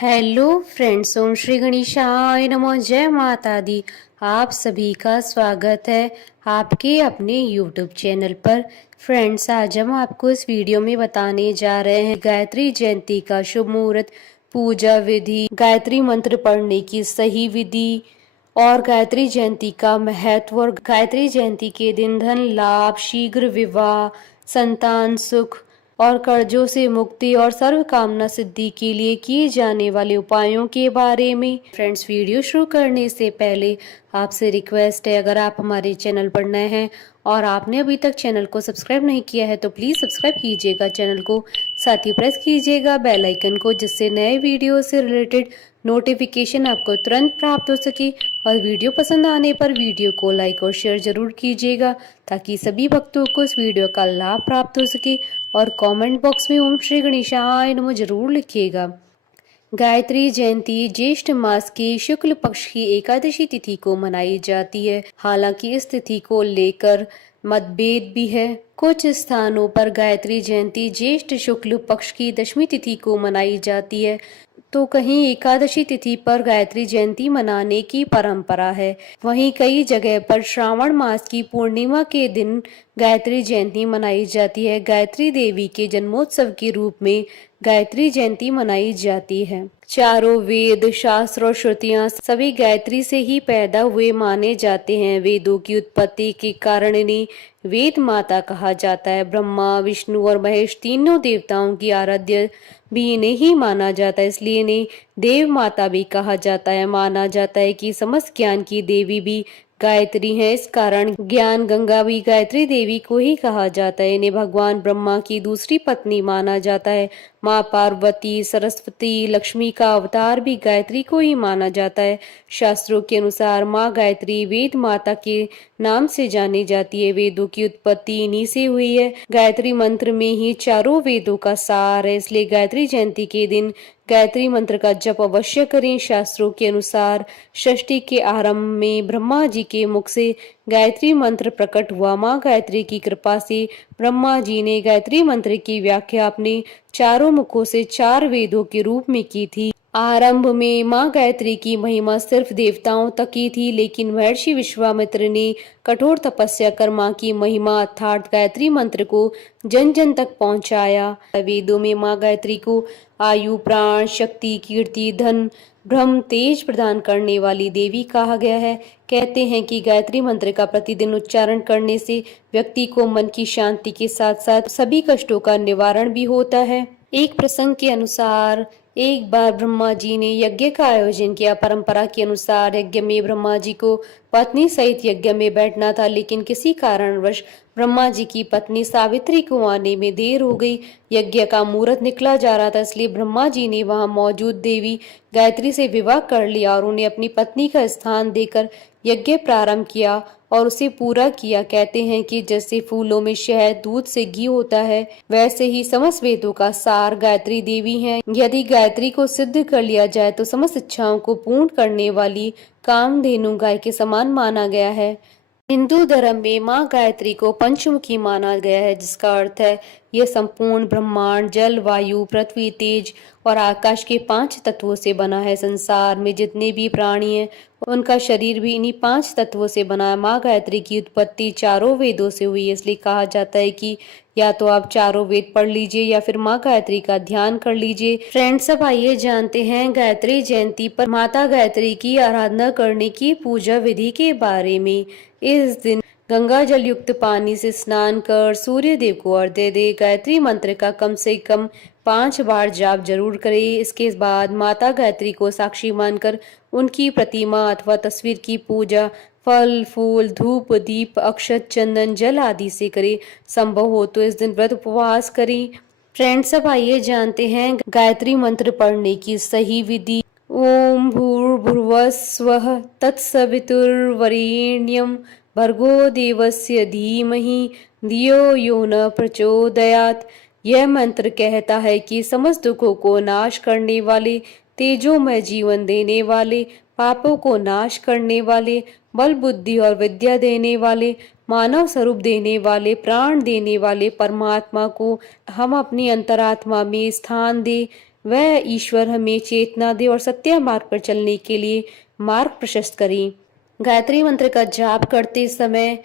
Hello friends, ओम श्री गणेशाय नमः। जय माता दी। आप सभी का स्वागत है आपके अपने यूट्यूब चैनल पर। फ्रेंड्स, आज हम आपको इस वीडियो में बताने जा रहे हैं गायत्री जयंती का शुभ मुहूर्त, पूजा विधि, गायत्री मंत्र पढ़ने की सही विधि और गायत्री जयंती का महत्व। और गायत्री जयंती के दिन धन लाभ, शीघ्र विवाह, संतान सुख और कर्जों से मुक्ति और सर्व कामना सिद्धि के लिए किए जाने वाले उपायों के बारे में। फ्रेंड्स, वीडियो शुरू करने से पहले आपसे रिक्वेस्ट है, अगर आप हमारे चैनल पर नए हैं और आपने अभी तक चैनल को सब्सक्राइब नहीं किया है तो प्लीज़ सब्सक्राइब कीजिएगा चैनल को, साथ ही प्रेस कीजिएगा बेल आइकन को, जिससे नए वीडियो से रिलेटेड नोटिफिकेशन आपको तुरंत प्राप्त हो सके। और वीडियो पसंद आने पर वीडियो को लाइक और शेयर जरूर कीजिएगा ताकि सभी भक्तों को इस वीडियो का लाभ प्राप्त हो सके। और कमेंट बॉक्स में ओम श्री गणेशाय नमः जरूर लिखिएगा। गायत्री जयंती ज्येष्ठ मास की शुक्ल पक्ष की एकादशी तिथि को मनाई जाती है। हालांकि इस तिथि को लेकर मतभेद भी है। कुछ स्थानों पर गायत्री जयंती ज्येष्ठ शुक्ल पक्ष की दशमी तिथि को मनाई जाती है, तो कहीं एकादशी तिथि पर गायत्री जयंती मनाने की परंपरा है। वहीं कई जगह पर श्रावण मास की पूर्णिमा के दिन गायत्री जयंती मनाई जाती है। गायत्री देवी के जन्मोत्सव के रूप में गायत्री जयंती मनाई जाती है। चारों वेद, शास्त्र और श्रुतियां सभी गायत्री से ही पैदा हुए माने जाते हैं। वेदों की उत्पत्ति के कारण इन्हें वेद माता कहा जाता है। ब्रह्मा, विष्णु और महेश तीनों देवताओं की आराध्य भी इन्हें ही माना जाता है, इसलिए इन्हें देव माता भी कहा जाता है। माना जाता है कि समस्त ज्ञान की देवी भी गायत्री है, इस कारण ज्ञान गंगा भी गायत्री देवी को ही कहा जाता है। इन्हें भगवान ब्रह्मा की दूसरी पत्नी माना जाता है। माँ पार्वती, सरस्वती, लक्ष्मी का अवतार भी गायत्री को ही माना जाता है। शास्त्रों के अनुसार माँ गायत्री वेद माता के नाम से जानी जाती है। वेदों की उत्पत्ति इन्हीं से हुई है। गायत्री मंत्र में ही चारों वेदों का सार है, इसलिए गायत्री जयंती के दिन गायत्री मंत्र का जप अवश्य करें। शास्त्रों के अनुसार षष्ठी के आरंभ में ब्रह्मा जी के मुख से गायत्री मंत्र प्रकट हुआ। माँ गायत्री की कृपा से ब्रह्मा जी ने गायत्री मंत्र की व्याख्या अपने चारों मुखों से चार वेदों के रूप में की थी। आरंभ में माँ गायत्री की महिमा सिर्फ देवताओं तक ही थी, लेकिन महर्षि विश्वामित्र ने कठोर तपस्या कर माँ की महिमा अर्थात गायत्री मंत्र को जन जन तक पहुँचाया। वेदों में माँ गायत्री को आयु, प्राण, शक्ति, कीर्ति, धन, ब्रह्म, तेज प्रदान करने वाली देवी कहा गया है। कहते हैं कि गायत्री मंत्र का प्रतिदिन उच्चारण करने से व्यक्ति को मन की शांति के साथ साथ सभी कष्टों का निवारण भी होता है। एक प्रसंग के अनुसार एक बार ब्रह्मा जी ने यज्ञ का आयोजन किया। परंपरा के अनुसार यज्ञ में ब्रह्मा जी को पत्नी सहित यज्ञ में बैठना था, लेकिन किसी कारणवश ब्रह्मा जी की पत्नी सावित्री को आने में देर हो गई। यज्ञ का मुहूर्त निकला जा रहा था, इसलिए ब्रह्मा जी ने वहां मौजूद देवी गायत्री से विवाह कर लिया और उन्हें अपनी पत्नी का स्थान देकर यज्ञ प्रारंभ किया और उसे पूरा किया। कहते हैं कि जैसे फूलों में शहद, दूध से घी होता है, वैसे ही समस्त वेदों का सार गायत्री देवी हैं। यदि गायत्री को सिद्ध कर लिया जाए तो समस्त इच्छाओं को पूर्ण करने वाली कामधेनु गाय के समान माना गया है। हिंदू धर्म में माँ गायत्री को पंचमुखी माना गया है, जिसका अर्थ है यह संपूर्ण ब्रह्मांड जल, वायु, पृथ्वी, तेज और आकाश के 5 तत्वों से बना है। संसार में जितने भी प्राणी हैं उनका शरीर भी इन्हीं 5 तत्वों से बना है। माँ गायत्री की उत्पत्ति चारों वेदों से हुई है, इसलिए कहा जाता है कि या तो आप चारों वेद पढ़ लीजिए या फिर माँ गायत्री का ध्यान कर लीजिए। फ्रेंड्स, अब आइए जानते हैं गायत्री जयंती पर माता गायत्री की आराधना करने की पूजा विधि के बारे में। इस दिन गंगा जल युक्त पानी से स्नान कर सूर्य देव को अर्घ्य दे। गायत्री मंत्र का कम से कम 5 बार जाप जरूर करें। इसके बाद माता गायत्री को साक्षी मानकर उनकी प्रतिमा अथवा तस्वीर की पूजा फल, फूल, धूप, दीप, अक्षत, चंदन, जल आदि से करें। संभव हो तो इस दिन व्रत उपवास करें। फ्रेंड्स, अब आइए जानते हैं गायत्री मंत्र पढ़ने की सही विधि। ओम भूर्भुवस्वः तत्सवितुर्वरेण्यं भर्गो देवस्य धीमहि धियो यो न प्रचोदयात्। यह मंत्र कहता है कि समस्त दुखों को नाश करने वाले, तेजोमय जीवन देने वाले, पापों को नाश करने वाले, बल, बुद्धि और विद्या देने वाले, मानव स्वरूप देने वाले, प्राण देने वाले परमात्मा को हम अपनी अंतरात्मा में स्थान दे। वह ईश्वर हमें चेतना दे और सत्य मार्ग पर चलने के लिए मार्ग प्रशस्त करें। गायत्री मंत्र का जाप करते समय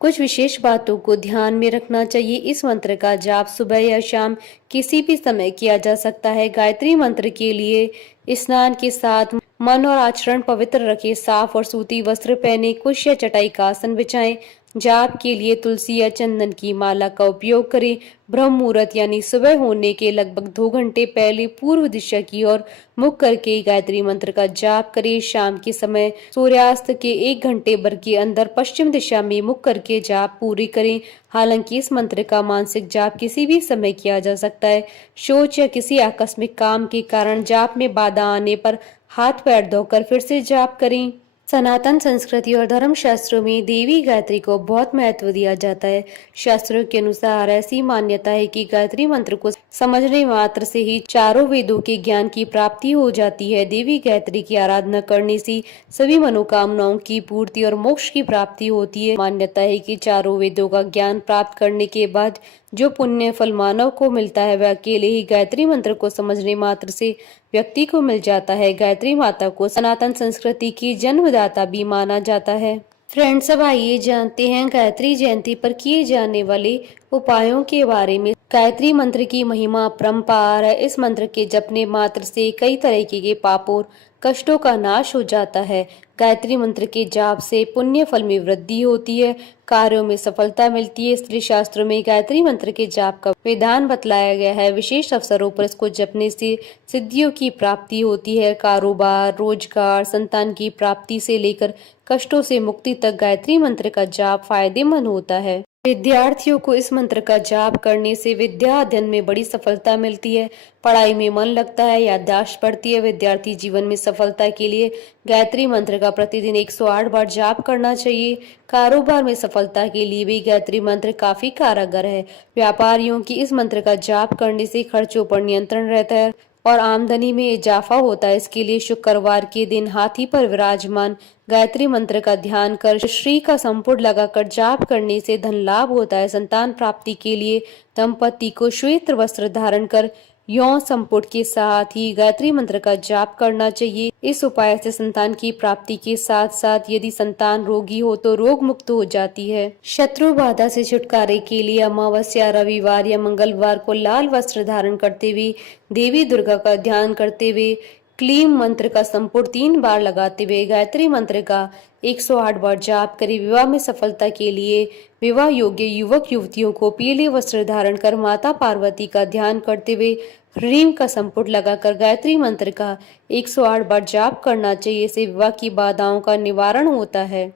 कुछ विशेष बातों को ध्यान में रखना चाहिए। इस मंत्र का जाप सुबह या शाम किसी भी समय किया जा सकता है। गायत्री मंत्र के लिए स्नान के साथ मन और आचरण पवित्र रखें। साफ और सूती वस्त्र पहने, कुश या चटाई का आसन बिछाएं। जाप के लिए तुलसी या चंदन की माला का उपयोग करें। ब्रह्म मुहूर्त यानी सुबह होने के लगभग 2 घंटे पहले पूर्व दिशा की ओर मुख करके गायत्री मंत्र का जाप करें। शाम के समय सूर्यास्त के 1 घंटे भर के अंदर पश्चिम दिशा में मुख करके जाप पूरी करें। हालांकि इस मंत्र का मानसिक जाप किसी भी समय किया जा सकता है। सोच या किसी आकस्मिक काम के कारण जाप में बाधा आने पर हाथ पैर धोकर फिर से जाप करें। सनातन संस्कृति और धर्म शास्त्रों में देवी गायत्री को बहुत महत्व दिया जाता है। शास्त्रों के अनुसार ऐसी मान्यता है कि गायत्री मंत्र को समझने मात्र से ही चारों वेदों के ज्ञान की प्राप्ति हो जाती है। देवी गायत्री की आराधना करने से सभी मनोकामनाओं की पूर्ति और मोक्ष की प्राप्ति होती है। मान्यता है कि चारों वेदों का ज्ञान प्राप्त करने के बाद जो पुण्य फल मानव को मिलता है वह अकेले ही गायत्री मंत्र को समझने मात्र से व्यक्ति को मिल जाता है। गायत्री माता को सनातन संस्कृति की जन्मदाता भी माना जाता है। फ्रेंड्स, अब आइए जानते हैं गायत्री जयंती पर किए जाने वाले उपायों के बारे में। गायत्री मंत्र की महिमा अपरंपार है। इस मंत्र के जपने मात्र से कई तरह के पापों कष्टों का नाश हो जाता है। गायत्री मंत्र के जाप से पुण्य फल में वृद्धि होती है, कार्यों में सफलता मिलती है। स्त्री शास्त्रों में गायत्री मंत्र के जाप का विधान बतलाया गया है। विशेष अवसरों पर इसको जपने से सिद्धियों की प्राप्ति होती है। कारोबार, रोजगार, संतान की प्राप्ति से लेकर कष्टों से मुक्ति तक गायत्री मंत्र का जाप फायदेमंद होता है। विद्यार्थियों को इस मंत्र का जाप करने से विद्या अध्ययन में बड़ी सफलता मिलती है, पढ़ाई में मन लगता है, याददाश्त बढ़ती है। विद्यार्थी जीवन में सफलता के लिए गायत्री मंत्र का प्रतिदिन 108 बार जाप करना चाहिए। कारोबार में सफलता के लिए भी गायत्री मंत्र काफी कारगर है। व्यापारियों की इस मंत्र का जाप करने से खर्चों पर नियंत्रण रहता है और आमदनी में इजाफा होता है। इसके लिए शुक्रवार के दिन हाथी पर विराजमान गायत्री मंत्र का ध्यान कर श्री का संपुट लगाकर जाप करने से धन लाभ होता है। संतान प्राप्ति के लिए दंपति को श्वेत वस्त्र धारण कर यौन संपुट के साथ ही गायत्री मंत्र का जाप करना चाहिए। इस उपाय से संतान की प्राप्ति के साथ साथ यदि संतान रोगी हो तो रोग मुक्त हो जाती है। शत्रु बाधा से छुटकारे के लिए अमावस्या, रविवार या मंगलवार को लाल वस्त्र धारण करते हुए देवी दुर्गा का ध्यान करते हुए क्लीम मंत्र का संपुट 3 बार लगाते हुए गायत्री मंत्र का 108 बार जाप करें। विवाह में सफलता के लिए विवाह योग्य युवक युवतियों को पीले वस्त्र धारण कर माता पार्वती का ध्यान करते हुए ह्रीम का संपुट लगाकर गायत्री मंत्र का 108 बार जाप करना चाहिए। इससे विवाह की बाधाओं का निवारण होता है।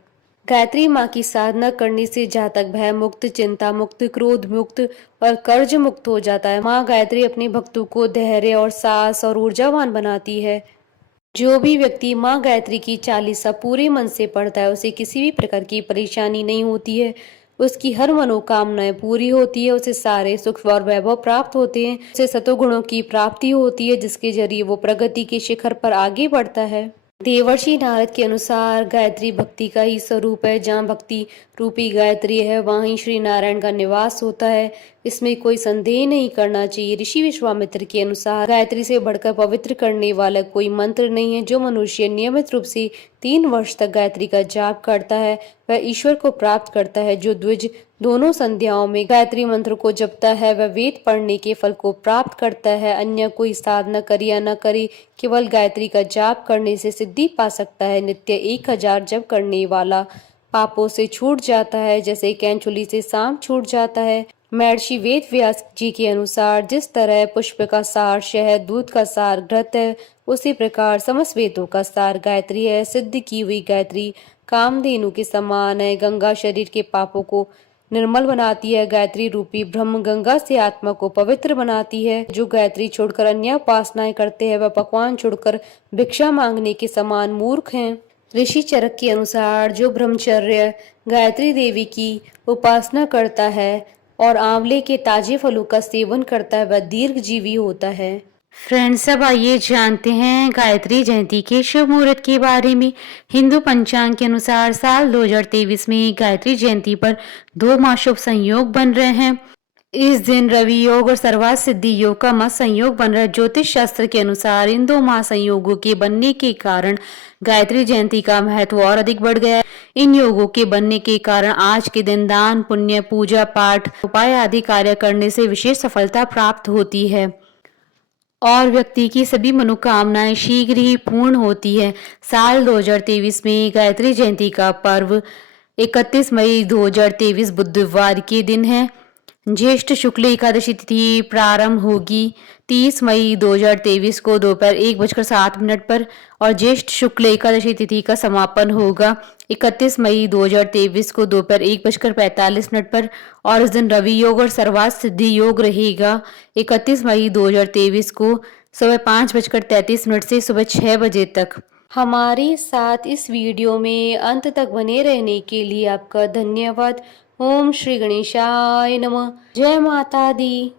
गायत्री माँ की साधना करने से जातक भय मुक्त, चिंता मुक्त, क्रोध मुक्त और कर्ज मुक्त हो जाता है। माँ गायत्री अपने भक्तों को धैर्य और साहस और ऊर्जावान बनाती है। जो भी व्यक्ति माँ गायत्री की चालीसा पूरे मन से पढ़ता है उसे किसी भी प्रकार की परेशानी नहीं होती है। उसकी हर मनोकामनाएं पूरी होती है, उसे सारे सुख और वैभव प्राप्त होते हैं, उसे सतोगुणों की प्राप्ति होती है जिसके जरिए वो प्रगति के शिखर पर आगे बढ़ता है। देवर्षि नारद के अनुसार गायत्री भक्ति का ही स्वरूप है। जहाँ भक्ति रूपी गायत्री है वहीं श्री नारायण का निवास होता है, इसमें कोई संदेह नहीं करना चाहिए। ऋषि विश्वामित्र के अनुसार गायत्री से बढ़कर पवित्र करने वाला कोई मंत्र नहीं है। जो मनुष्य नियमित रूप से 3 वर्ष तक गायत्री का जाप करता है वह ईश्वर को प्राप्त करता है। जो द्विज दोनों संध्याओं में गायत्री मंत्र को जपता है वह वेद पढ़ने के फल को प्राप्त करता है। अन्य कोई साधना करे या न करे, केवल गायत्री का जाप करने से सिद्धि पा सकता है। नित्य 1000 जप करने वाला पापों से छूट जाता है, जैसे कैंचुली से सांप छूट जाता है। महर्षि वेद व्यास जी के अनुसार जिस तरह पुष्प का सार शहद, दूध का सार घृत है, उसी प्रकार समस्त वेदों का सार गायत्री है। सिद्ध की हुई गायत्री कामधेनु के समान है। गंगा शरीर के पापों को निर्मल बनाती है। गायत्री रूपी ब्रह्म गंगा से आत्मा को पवित्र बनाती है। जो गायत्री छोड़कर अन्य उपासनाएं करते हैं वह पकवान छोड़कर भिक्षा मांगने के समान मूर्ख हैं। ऋषि चरक के अनुसार जो ब्रह्मचर्य गायत्री देवी की उपासना करता है और आंवले के ताजे फलों का सेवन करता है वह दीर्घजीवी होता है। फ्रेंड्स, अब आइए जानते हैं गायत्री जयंती के शुभ मुहूर्त के बारे में। हिंदू पंचांग के अनुसार साल 2023 में गायत्री जयंती पर 2 महाशुभ संयोग बन रहे हैं। इस दिन रवि योग और सर्वार्थ सिद्धि योग का महासंयोग बन रहा है। ज्योतिष शास्त्र के अनुसार इन दो महासंयोगों के बनने के कारण गायत्री जयंती का महत्व और अधिक बढ़ गया है। इन योगों के बनने के कारण आज के दिन दान पुण्य पूजा पाठ उपाय आदि कार्य करने से विशेष सफलता प्राप्त होती है और व्यक्ति की सभी मनोकामनाएं शीघ्र ही पूर्ण होती है। साल 2023 में गायत्री जयंती का पर्व 31 मई 2023 बुधवार के दिन है। ज्येष्ठ शुक्ल एकादशी तिथि प्रारंभ होगी 30 मई 2023 को दोपहर 1:07 पर और ज्येष्ठ शुक्ल एकादशी तिथि का समापन होगा 31 मई 2023 को दोपहर 1:45 पर और इस दिन रवि योग और सर्वार्थ सिद्धि योग रहेगा 31 मई 2023 को सुबह 5:33 से सुबह 6 बजे तक। हमारे साथ इस वीडियो में अंत तक बने रहने के लिए आपका धन्यवाद। ओम श्री गणेशाय नमः। जय माता दी।